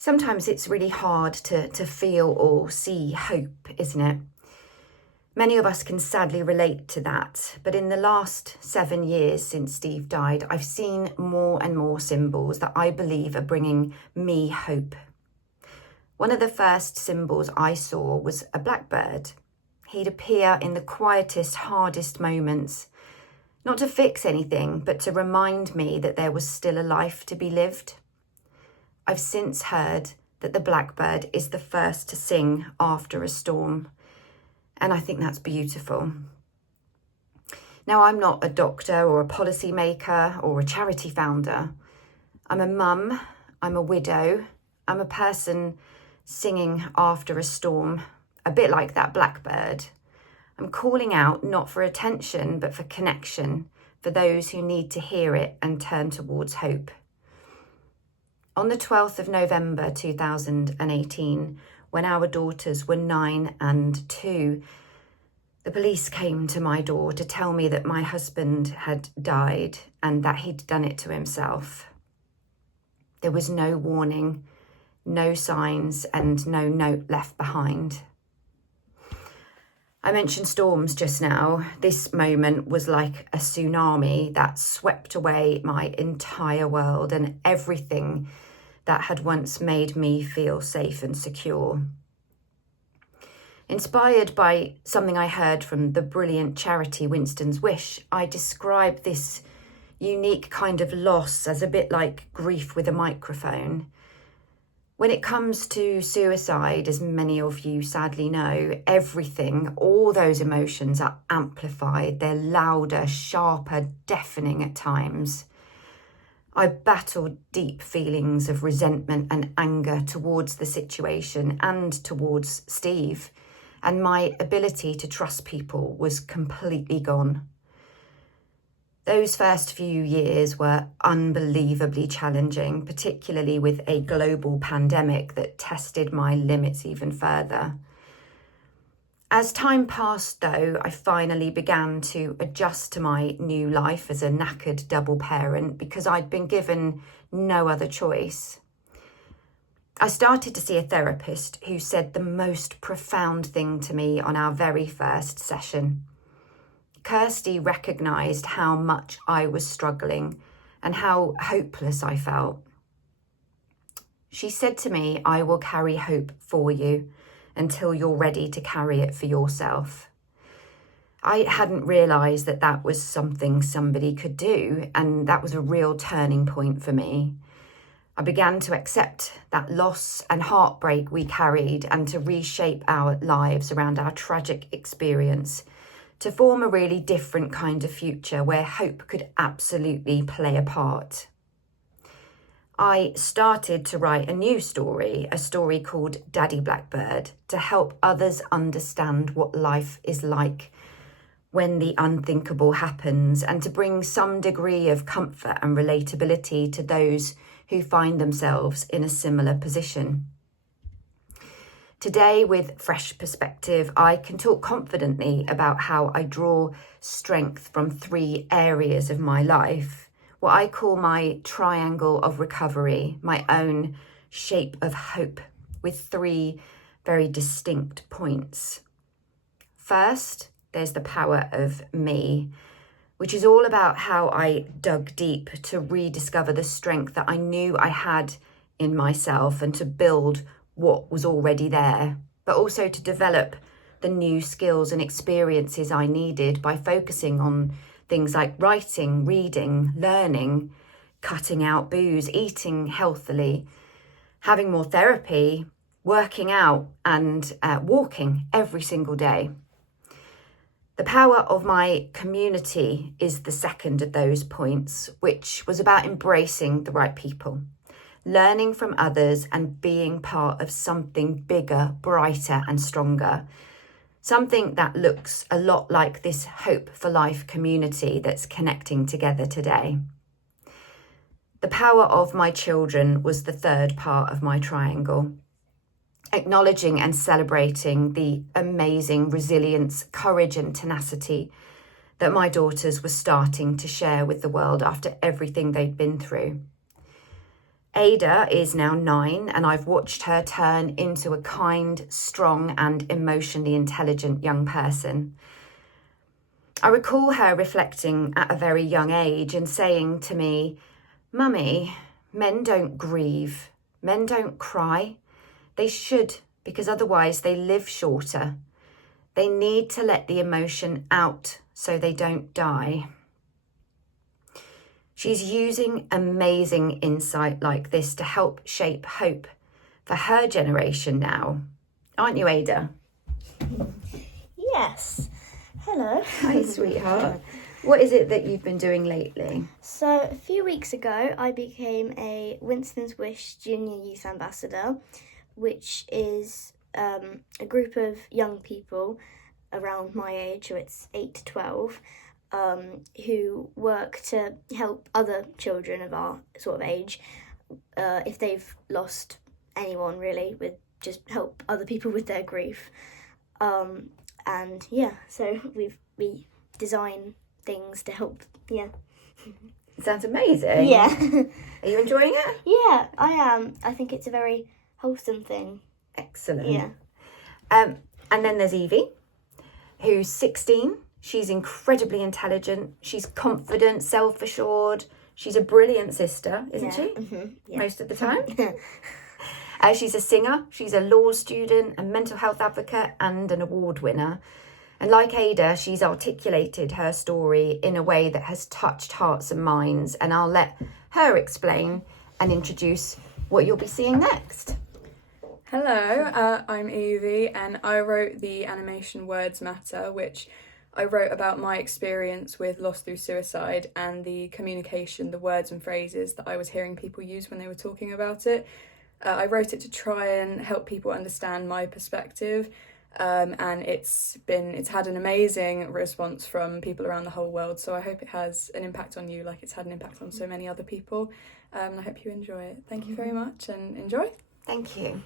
Sometimes it's really hard to feel or see hope, isn't it? Many of us can sadly relate to that, but in the last 7 years since Steve died, I've seen more and more symbols that I believe are bringing me hope. One of the first symbols I saw was a blackbird. He'd appear in the quietest, hardest moments, not to fix anything, but to remind me that there was still a life to be lived. I've since heard that the blackbird is the first to sing after a storm, and I think that's beautiful. Now, I'm not a doctor or a policymaker or a charity founder. I'm a mum, I'm a widow, I'm a person singing after a storm, a bit like that blackbird. I'm calling out not for attention, but for connection, for those who need to hear it and turn towards hope. On the 12th of November 2018, when our daughters were 9 and 2, the police came to my door to tell me that my husband had died and that he'd done it to himself. There was no warning, no signs, and no note left behind. I mentioned storms just now. This moment was like a tsunami that swept away my entire world and everything that had once made me feel safe and secure. Inspired by something I heard from the brilliant charity Winston's Wish, I describe this unique kind of loss as a bit like grief with a microphone. When it comes to suicide, as many of you sadly know, everything, all those emotions are amplified. They're louder, sharper, deafening at times. I battled deep feelings of resentment and anger towards the situation and towards Steve, and my ability to trust people was completely gone. Those first few years were unbelievably challenging, particularly with a global pandemic that tested my limits even further. As time passed, though, I finally began to adjust to my new life as a knackered double parent because I'd been given no other choice. I started to see a therapist who said the most profound thing to me on our very first session. Kirsty recognised how much I was struggling and how hopeless I felt. She said to me, "I will carry hope for you until you're ready to carry it for yourself." I hadn't realised that that was something somebody could do, and that was a real turning point for me. I began to accept that loss and heartbreak we carried and to reshape our lives around our tragic experience to form a really different kind of future where hope could absolutely play a part. I started to write a new story, a story called Daddy Blackbird, to help others understand what life is like when the unthinkable happens and to bring some degree of comfort and relatability to those who find themselves in a similar position. Today, with fresh perspective, I can talk confidently about how I draw strength from 3 areas of my life, what I call my triangle of recovery, my own shape of hope, with 3 very distinct points. First, there's the power of me, which is all about how I dug deep to rediscover the strength that I knew I had in myself and to build what was already there, but also to develop the new skills and experiences I needed by focusing on things like writing, reading, learning, cutting out booze, eating healthily, having more therapy, working out and walking every single day. The power of my community is the second of those points, which was about embracing the right people, learning from others and being part of something bigger, brighter and stronger. Something that looks a lot like this Hope for Life community that's connecting together today. The power of my children was the third part of my triangle. Acknowledging and celebrating the amazing resilience, courage and tenacity that my daughters were starting to share with the world after everything they'd been through. Ada is now 9, and I've watched her turn into a kind, strong, and emotionally intelligent young person. I recall her reflecting at a very young age and saying to me, "Mummy, men don't grieve, men don't cry. They should, because otherwise they live shorter. They need to let the emotion out so they don't die." She's using amazing insight like this to help shape hope for her generation now. Aren't you, Ada? Yes. Hello. Hi, sweetheart. What is it that you've been doing lately? So, a few weeks ago, I became a Winston's Wish Junior Youth Ambassador, which is a group of young people around my age, so it's 8 to 12, who work to help other children of our sort of age, if they've lost anyone really, with just help other people with their grief. And yeah, so we design things to help. Yeah. Sounds amazing. Yeah. Are you enjoying it? Yeah, I am. I think it's a very wholesome thing. Excellent. Yeah. And then there's Evie, who's 16. She's incredibly intelligent. She's confident, self-assured. She's a brilliant sister, isn't she? Mm-hmm. Yeah. Most of the time. She's a singer. She's a law student, a mental health advocate, and an award winner. And like Ada, she's articulated her story in a way that has touched hearts and minds. And I'll let her explain and introduce what you'll be seeing next. Hello, I'm Evie, and I wrote the animation Words Matter, which I wrote about my experience with loss through suicide and the communication, the words and phrases that I was hearing people use when they were talking about it. I wrote it to try and help people understand my perspective, and it's had an amazing response from people around the whole world, so I hope it has an impact on you like it's had an impact on so many other people. I hope you enjoy it. Thank you very much and enjoy. Thank you.